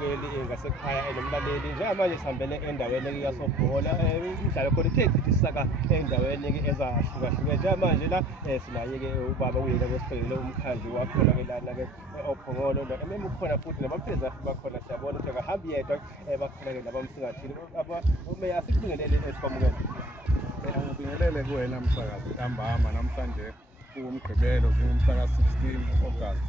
umbukeli ngasekhaya nomlaleli njengamanje sihambele endaweni yasobhola umdlalo khona uthe chitha isaka endaweni ezahlukahlukene njengamanje la sinaye-ke ubaba uyena kwesibhekele umkhandlu wakhona-ke lana-ke ophongolo ememe ukhona futhi nabaphizafi bakhona siyabona ukuthi akahambi yedwa bakhona-ke nabamsingathile umeya asikubingelele sikwamukela. Ngibingelele kuwena msakazi ntambama namhlanje kuwumgqibelo zingumhlaka 16 August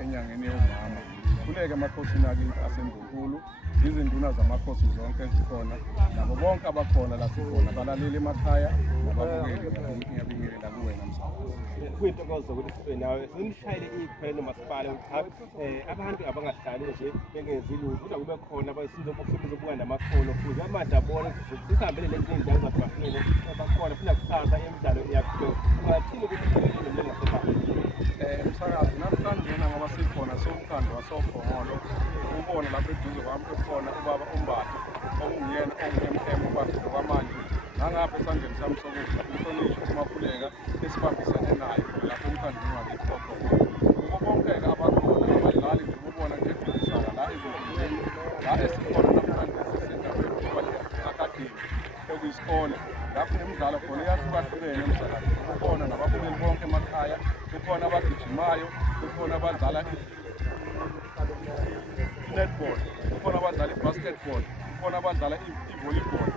enyangeni yomama. Kuleke emakhosini akithi asendunkulu, izinduna zamakhosi zonke ezikhona nabo bonke abakhona la sikhona balaleli emakhaya nababukeli. Ngiyabingelela kuwena msakazi. Kuyintokozo ukuthi sibe nawe simshayele ikhwelo nomasipala ukuthi abantu abangahlali nje bengenzi lutho kodwa kube khona sizobuka namakhono futhi amanje abone ukuthi sisihambele lezi iy'ndawo zahlukene bakhona futhi kusasa imidlalo iyaqhubeka. Ungathini ukuthi Msakazi namhlanje ngoba sikhona somkhandlu wasophongolo ubona lapha eduze kwami ukhona ubaba uMbatha okungiyena ongu-MM ubandla kwamanje nangapha esandleni sami sokudla umhlonishwa uMafuleka esibambisene naye lapho emkhandlwini wakithi ophongolo. Kubo bonke-ke abakhona abadlali nje ubona nje edlulisana la ezinkundleni la esikhona namhlanje sisendaweni akademi okuyisikole lapho nemidlalo khona iyahlukahlukene emsakazi. Kukhona nababukeli bonke emakhaya, kukhona abagijimayo, kukhona abadlala i-netball, kukhona abadlala i-basketball, kukhona abadlala i-volleyball.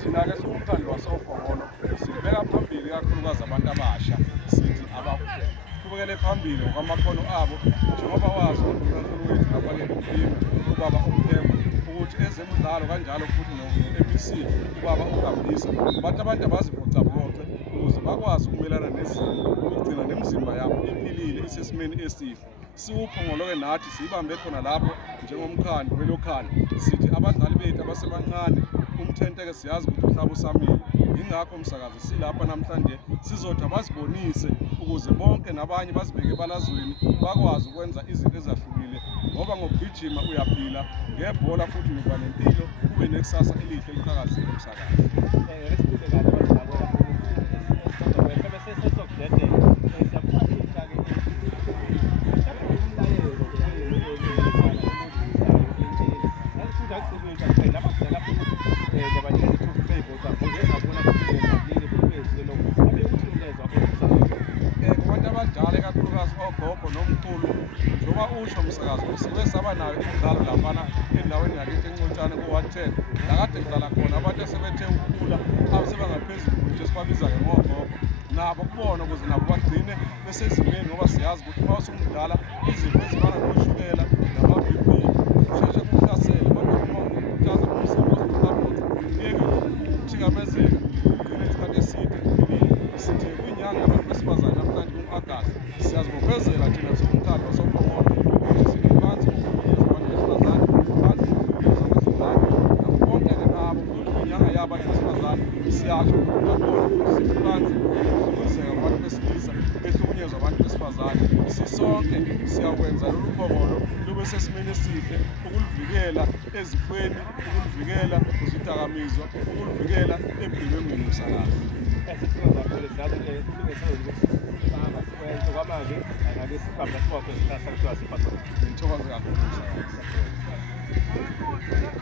Sina-ke siwumkhandlu wasophongolo sibeka phambili kakhulukazi abantu abasha, sithi abaqhubekele phambili ngokwamakhono abo njengoba wazi uNkulunkulu wethu ngapha-ke uMpimbi ubaba uMthembu ukuthi ezemidlalo kanjalo futhi no-MEC ubaba uGambisa bathi abantu abazivocavoce ukuze bakwazi ukumelana nezimo ukugcina nemizimba yabo iphilile isesimeni esihle. Siwuphongolo-ke nathi siyibambe khona lapho njengomkhandlu welokhali sithi abadlali bethu abasebancane umthente-ke siyazi ukuthi uhlaba usamile. Yingakho msakazi silapha namhlanje sizothi abazibonise ukuze bonke nabanye bazibeke ebalazweni bakwazi ukwenza izinto ezahlukile ngoba ngokugijima uyaphila, ngebhola futhi uyoba nempilo ube nekusasa elihle eliqhakazile msakazi. Kubantu abadala ikakhulukazi ogogo nomkhulu njengoba usho msakazi sike saba nayo imidlalo laphana endaweni yakithi encotshane ku-110 lakade kudlala khona abantu asebethe ukukhula asebangaphezulu nje sibabiza-ke ngogogo nabo kubona ukuze nabo bagcine besezimeni ngoba siyazi ukuthi uma usumdala izifo ezifana noshukela nama-BP kusheshe kuhlasele kodwa uma utaza umzimba ozibucabuca ngeke uthikamezeke ugcine isikhathi eside uphilile. Sithi kwinyanga yabantu besifazane namhlanje ku-August siyazibophezela thina siwumkhandlu wasophongolo ukuthi singaphansi kokukhulunyezwa abantu besifazane, phansi kokukhulunyezwa kwezingane nabo bonke-ke nabo futhi kwinyanga yabantu besifazane siyasho ukuthi siphansi ukuhlukumezeka kwabantu besilisa behlukunyezwa abantu besifazane. Sisonke siyakwenza lolu phongolo lube sesimeni esihle ukuluvikela ezifweni, ukuluvikela kuzidakamizwa, ukuluvikela ebugebengwini msakazi. Ngithokoze kakhulu msakazi.